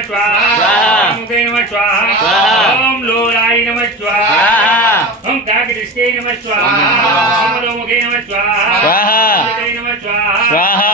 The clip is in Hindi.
स्वाहा स्वाहा स्वाहा ओम लोलाय नमः स्वाहा ओम काकदृष्टे नमः स्वाहा ओम लोमुखे नमः स्वाहा स्वाहा नमः स्वाहा